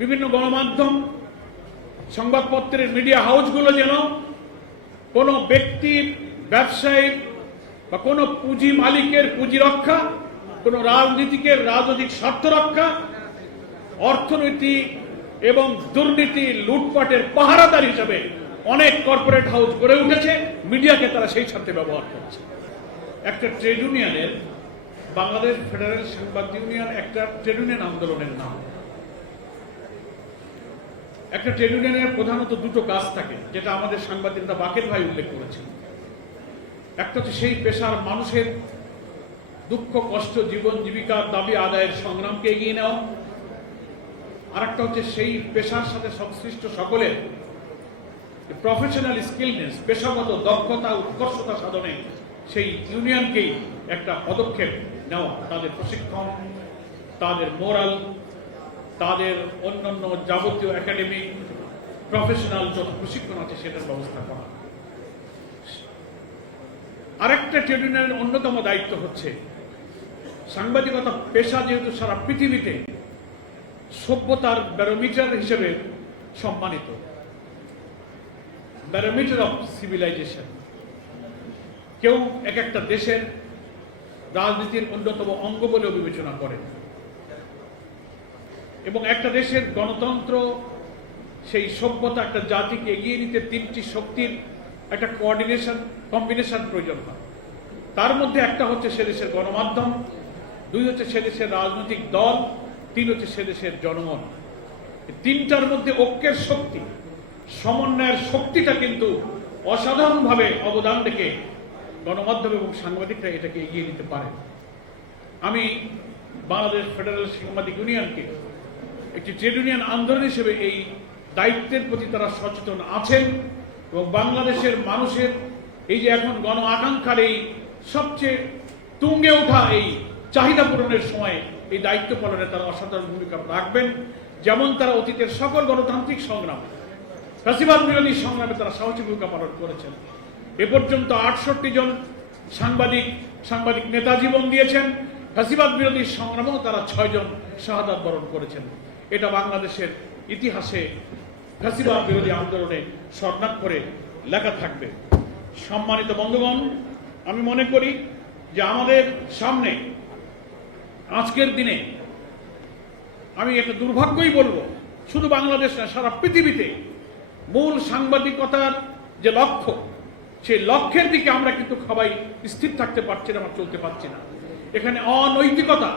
বিভিন্ন গণমাধ্যম, সংবাদপত্রের মিডিয়া হাউসগুলো যেন কোনো ব্যক্তির, ব্যবসায়িক বা কোনো পুঁজি মালিকের পুঁজি রক্ষা, কোনো রাজনীতিকের রাজনৈতিক স্বার্থ রক্ষা, অর্থনীতি এবং দুর্নীতি লুটপাটের পাহারাদার হিসেবে অনেক কর্পোরেট হাউস গড়ে উঠেছে। মিডিয়াকে তারা সেই স্বার্থে ব্যবহার করছে। একটা ট্রেড ইউনিয়নের, বাংলাদেশ ফেডারেল সাংবাদিক ইউনিয়ন একটা ট্রেড ইউনিয়ন আন্দোলনের নাম। একটা ট্রেড ইউনিয়নের প্রধানত দুটো কাজ থাকে, যেটা আমাদের সাংবাদিকরা বাকের ভাই উল্লেখ করেছেন। একটা হচ্ছে সেই পেশার মানুষের দুঃখ কষ্ট, জীবন জীবিকার দাবি আদায়ের সংগ্রামকে এগিয়ে নেওয়া। আর একটা হচ্ছে সেই পেশার সাথে সংশ্লিষ্ট সকলের প্রফেশনাল স্কিলনেস, পেশাগত দক্ষতা উৎকর্ষতা সাধনে সেই ইউনিয়নকেই একটা পদক্ষেপ নেওয়া, তাদের প্রশিক্ষণ, তাদের মোরাল, তাদের অন্যান্য যাবতীয় একাডেমিক প্রফেশনাল যত প্রশিক্ষণ আছে সেটার ব্যবস্থা করা। আরেকটা ট্রেড ইউনিয়নের অন্যতম দায়িত্ব হচ্ছে সাংবাদিকতা পেশা যেহেতু সারা পৃথিবীতে সভ্যতার ব্যারোমিটার হিসেবে সম্মানিত, ব্যারোমিটার অফ সিভিলাইজেশন, কেউ এক একটা দেশের রাজনীতির অন্যতম অঙ্গ বলেও বিবেচনা করেন। এবং একটা দেশের গণতন্ত্র, সেই সভ্যতা একটা জাতিকে এগিয়ে নিতে তিনটি শক্তির একটা কম্বিনেশন প্রয়োজন হয়। তার মধ্যে একটা হচ্ছে সে দেশের গণমাধ্যম, দুই হচ্ছে সে দেশের রাজনৈতিক দল, তিন হচ্ছে সে দেশের জনগণ। তিনটার মধ্যে ঐক্যের শক্তি, সমন্বয়ের শক্তিটা কিন্তু অসাধারণভাবে অবদান রেখে গণমাধ্যম এবং সাংবাদিকরা এটাকে এগিয়ে নিতে পারে। আমি বাংলাদেশ ফেডারেল সাংবাদিক ইউনিয়নকে একটি ট্রেড ইউনিয়ন আন্দোলন হিসেবে এই দায়িত্বের প্রতি তারা সচেতন আছেন এবং বাংলাদেশের মানুষের এই যে এখন গণ আকাঙ্ক্ষার এই সবচেয়ে তুঙ্গে ওঠা এই চাহিদা পূরণের সময় এই দায়িত্ব পালনে তারা অসাধারণ ভূমিকা রাখবেন। যেমন তারা অতীতের সকল গণতান্ত্রিক সংগ্রাম, ফ্যাসিবাদ বিরোধী সংগ্রামে তারা সাহসী ভূমিকা পালন করেছেন। এ পর্যন্ত 68 জন সাংবাদিক নেতা জীবন দিয়েছেন। ফ্যাসিবাদ বিরোধী সংগ্রামেও তারা 6 জন শাহাদাত বরণ করেছেন। এটা বাংলাদেশের ইতিহাসে ফ্যাসিবাদ বিরোধী আন্দোলনে স্বর্ণাক্ষরে লেখা থাকবে। সম্মানিত বন্ধুগণ, আমি মনে করি যে আমাদের সামনে আজকের দিনে, আমি একটা দুর্ভাগ্যই বলবো, শুধু বাংলাদেশ না সারা পৃথিবীতে মূল সাংবাদিকতার যে লক্ষ্য, সেই লক্ষ্যের দিকে আমরা কিন্তু সবাই স্থির থাকতে পারছি না, আমরা চলতে পারছি না। এখানে অনৈতিকতা,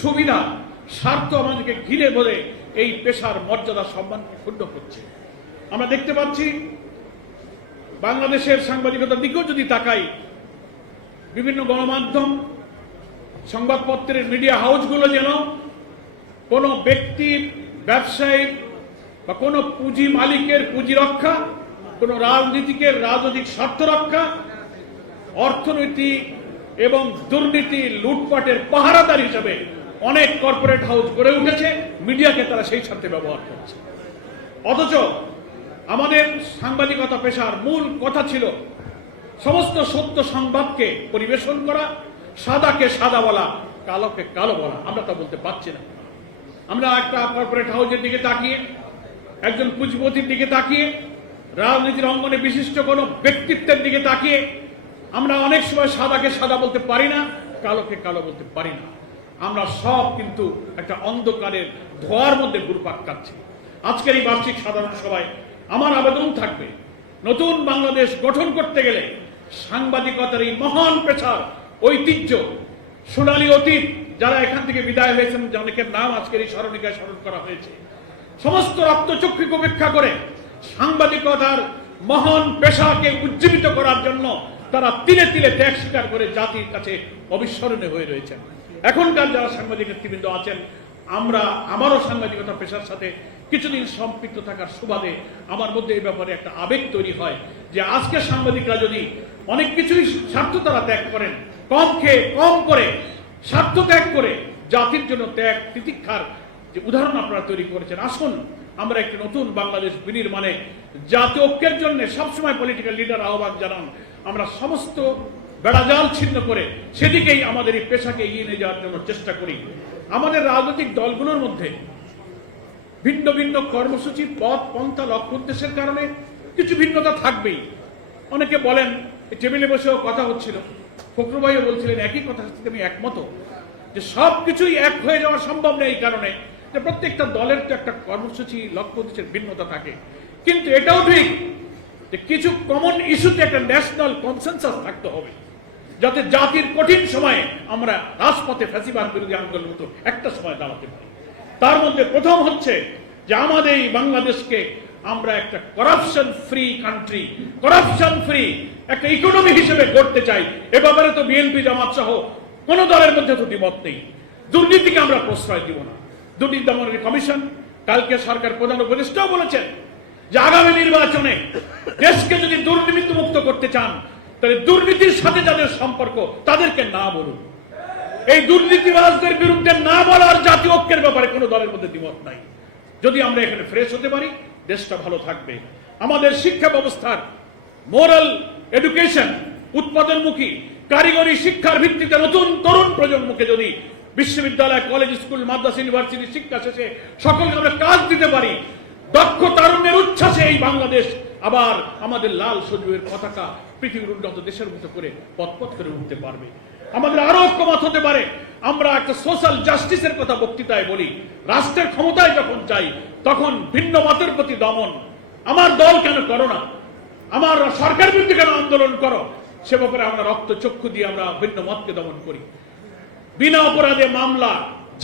সুবিধা, স্বার্থ আমাদেরকে ঘিরে ধরে এই পেশার মর্যাদা সম্মান ক্ষুণ্ণ করছে। আমরা দেখতে পাচ্ছি বাংলাদেশের সাংবাদিকতার দিকেও যদি তাকাই, বিভিন্ন গণমাধ্যম, সংবাদপত্রের মিডিয়া হাউসগুলো যেন কোনো ব্যক্তির, ব্যবসায়িক বা কোনো পুঁজি মালিকের পুঁজি রক্ষা, কোনো রাজনীতিকের রাজনৈতিক স্বার্থ রক্ষা, অর্থনীতি এবং দুর্নীতি লুটপাটের পাহারাদার হিসেবে অনেক কর্পোরেট হাউস গড়ে উঠেছে। মিডিয়াকে তারা সেই স্বার্থে ব্যবহার করছে। অথচ আমাদের সাংবাদিকতা পেশার মূল কথা ছিল সমস্ত সত্য সংবাদকে পরিবেশন করা, সাদাকে সাদা বলা, কালোকে কালো বলা। আমরা তা বলতে পারছি না। আমরা একটা কর্পোরেট হাউসের দিকে তাকিয়ে, একজন পুঁজিপতির দিকে তাকিয়ে, রাজনীতির অঙ্গনে বিশিষ্ট কোনো ব্যক্তিত্বের দিকে তাকিয়ে আমরা অনেক সময় সাদাকে সাদা বলতে পারি না, কালোকে কালো বলতে পারি না। আমরা সব কিন্তু একটা অন্ধকারের ধোঁয়ার মধ্যে ঘুরপাক খাচ্ছি। আজকের এই বার্ষিক সাধারণ সভায় আমার আবেদন থাকবে, নতুন বাংলাদেশ গঠন করতে গেলে সাংবাদিকতার এই মহান পেশার ঐতিহ্য, সোনালী অতীত, যারা এখান থেকে বিদায় হয়েছেন, অনেকের নাম আজকের এই স্মরণিকায় স্মরণ করা হয়েছে, সমস্ত রক্তচক্ষুকে উপেক্ষা করে সাংবাদিকতার মহান পেশাকে উজ্জীবিত করার জন্য তারা তিলে তিলে ত্যাগ স্বীকার করে জাতির কাছে অবিস্মরণীয় হয়ে রয়েছেন। এখনকার যারা সাংবাদিক নেতৃবৃন্দ আছেন, আমারও সাংবাদিকতা পেশার সাথে কিছুদিন সম্পৃক্ত থাকার সুবাদে আমার মধ্যে এই ব্যাপারে একটা আবেগ তৈরি হয় যে আজকে সাংবাদিকরা যদি অনেক কিছুই স্বার্থ তারা ত্যাগ করেন, কম খেয়ে কম করে স্বার্থ ত্যাগ করে জাতির জন্য ত্যাগ তিতিক্ষার যে উদাহরণ আপনারা তৈরি করেছেন, আসুন আমরা একটি নতুন বাংলাদেশ বিনির্মাণে জাতীয় ঐক্যের জন্য সবসময় পলিটিক্যাল লিডার আহ্বান জানান। আমরা সমস্ত বেড়াজাল ছিন্ন করে সেদিকেই আমাদের এই পেশাকে এগিয়ে নিয়ে যাওয়ার জন্য চেষ্টা করি। আমাদের রাজনৈতিক দলগুলোর মধ্যে ভিন্ন ভিন্ন কর্মসূচি, পথ, পন্থা, লক্ষ্য উদ্দেশ্যের কারণে কিছু ভিন্নতা থাকবেই। অনেকে বলেন, টেবিলে বসেও কথা হচ্ছিল, ফখরুল ভাইও বলছিলেন একই কথা, সাথে আমি একমত যে সবকিছুই এক হয়ে যাওয়া সম্ভব নেই, এই কারণে যে প্রত্যেকটা দলের তো একটা কর্মসূচি, লক্ষ্য উদ্দেশ্যের ভিন্নতা থাকে। কিন্তু এটাও ঠিক যে কিছু কমন ইস্যুতে একটা ন্যাশনাল কনসেনসাস থাকতে হবে, যাতে জাতির কঠিন সময়ে আমরা রাজপথে ফ্যাসিবাদ বিরোধী আন্দোলনের মতো একটা সময় দাঁড়াতে পারি। তার মধ্যে প্রথম হচ্ছে যে আমাদের এই বাংলাদেশকে আমরা একটা corruption free country, corruption free একটা ইকোনমি হিসেবে গড়তে চাই। এ ব্যাপারে তো বিএনপি, জামাত সহ কোন দলের মধ্যে তো দ্বিমত নেই। দুর্নীতিকে আমরা প্রশ্রয় দিব না। দুর্নীতি দমন কমিশন, কালকে সরকার প্রধান উপদেষ্টাও বলেছেন যে আগামী নির্বাচনে দেশকে যদি দুর্নীতি মুক্ত করতে চান, তাহলে দুর্নীতির সাথে যাদের সম্পর্ক তাদেরকে না বলুন। এই দুর্নীতিবাজদের বিরুদ্ধে না বলার জাতীয় ঐক্যের ব্যাপারে কোনো দলের মধ্যে দ্বিমত নাই। যদি আমরা এখানে ফ্রেশ হতে পারি, দেশটা ভালো থাকবে। আমাদের শিক্ষা ব্যবস্থার মোরাল এডুকেশন, উৎপাদনমুখী কারিগরি শিক্ষার ভিত্তিতে নতুন তরুণ প্রজন্মকে যদি বিশ্ববিদ্যালয়, কলেজ, স্কুল, মাদ্রাসা, ইউনিভার্সিটি শিক্ষা শেষে সকলকে আমরা কাজ দিতে পারি, দক্ষ তারুণ্যের উচ্ছ্বাসে এই বাংলাদেশ আবার আমাদের লাল সজীবের পতাকা পৃথিবীর উন্নত দেশের মতো করে পথ করে উঠতে পারবে। আমাদের আরো ঐক্যমত হতে পারে। আমরা একটা সোশ্যাল জাস্টিসের কথা বক্তৃতায় বলি। রাষ্ট্রের ক্ষমতায় যখন চাই, তখন ভিন্ন মতের প্রতি দমন, আমার দল কেন করো না, আমার সরকার বিরুদ্ধে কেন আন্দোলন করো, সে ব্যাপারে আমরা রক্ত চক্ষু দিয়ে আমরা ভিন্ন মতকে দমন করি। বিনা অপরাধে মামলা,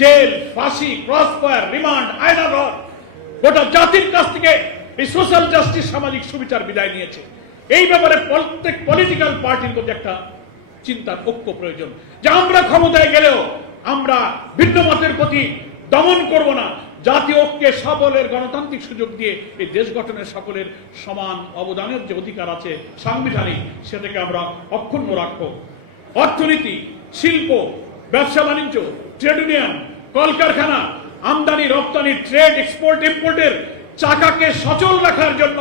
জেল, ফাঁসি, ক্রস ফায়ার, রিমান্ড, আয়নাঘর, গোটা জাতির কাছ থেকে এই সোশ্যাল জাস্টিস, সামাজিক সুবিচার বিদায় নিয়েছে। এই ব্যাপারে প্রত্যেক পলিটিক্যাল পার্টির মধ্যে একটা চিন্তার ঐক্য প্রয়োজন, যে আমরা ক্ষমতায় গেলেও আমরা ভিন্ন মতের প্রতি দমন করব না। জাতীয় ঐক্যে সকলের গণতান্ত্রিক সুযোগ দিয়ে এই দেশ গঠনের সকলের সমান অবদানের যে অধিকার আছে সাংবিধানিক, সেটাকে আমরা অক্ষুণ্ণ রাখবো। অর্থনীতি, শিল্প, ব্যবসা বাণিজ্য, ট্রেড ইউনিয়ন, কলকারখানা, আমদানি রপ্তানি, ট্রেড, এক্সপোর্ট, ইম্পোর্টের চাকাকে সচল রাখার জন্য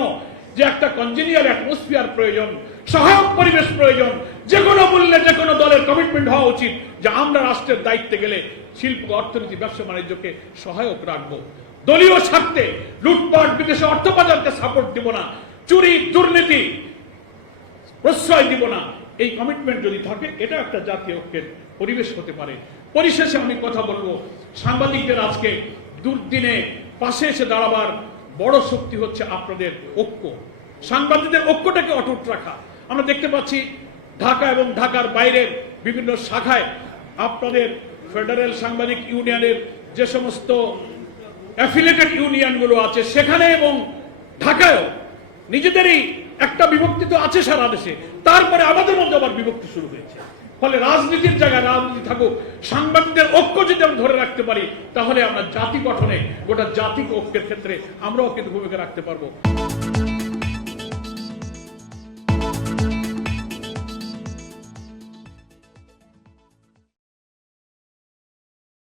যে একটা কনজেনিয়াল অ্যাটমসফিয়ার প্রয়োজন, সহায়ক পরিবেশ প্রয়োজন, যে কোনো মূল্যে যে কোনো দলের কমিটমেন্ট হওয়া উচিত যে আমরা রাষ্ট্রের দায়িত্বে গেলে শিল্প, অর্থনীতি, ব্যবসা বাণিজ্যকে সহায়ক রাখবো। দলীয় স্বার্থে লুটপাট, বিদেশে অর্থ পাচারকে সাপোর্ট দিব না, চুরি, দুর্নীতি প্রশ্রয় দিব না। এই কমিটমেন্ট যদি থাকে, এটা একটা জাতীয় ঐক্যের পরিবেশ হতে পারে। পরিশেষে আমি কথা বলবো, সাংবাদিকদের আজকে দুর্দিনে পাশে এসে দাঁড়াবার বড় শক্তি হচ্ছে আপনাদের ঐক্য। সাংবাদিকদের ঐক্যটাকে অটুট রাখা। আমরা দেখতে পাচ্ছি ঢাকা এবং ঢাকার বাইরের বিভিন্ন শাখায় আপনাদের ফেডারেল সাংবাদিক ইউনিয়নের যে সমস্ত অ্যাফিলিয়েটেড ইউনিয়নগুলো আছে, সেখানে এবং ঢাকায়ও নিজেদেরই একটা বিভক্তি তো আছে সারা দেশে, তারপরে আমাদের মধ্যে আবার বিভক্তি শুরু হয়েছে। ফলে রাজনীতির জায়গায় রাজনীতি থাকুক, সাংবাদিকদের ঐক্য যদি আমরা ধরে রাখতে পারি, তাহলে আমরা জাতি গঠনে, গোটা জাতিক ঐক্যের ক্ষেত্রে আমরাও কিন্তু ভূমিকা রাখতে পারবো।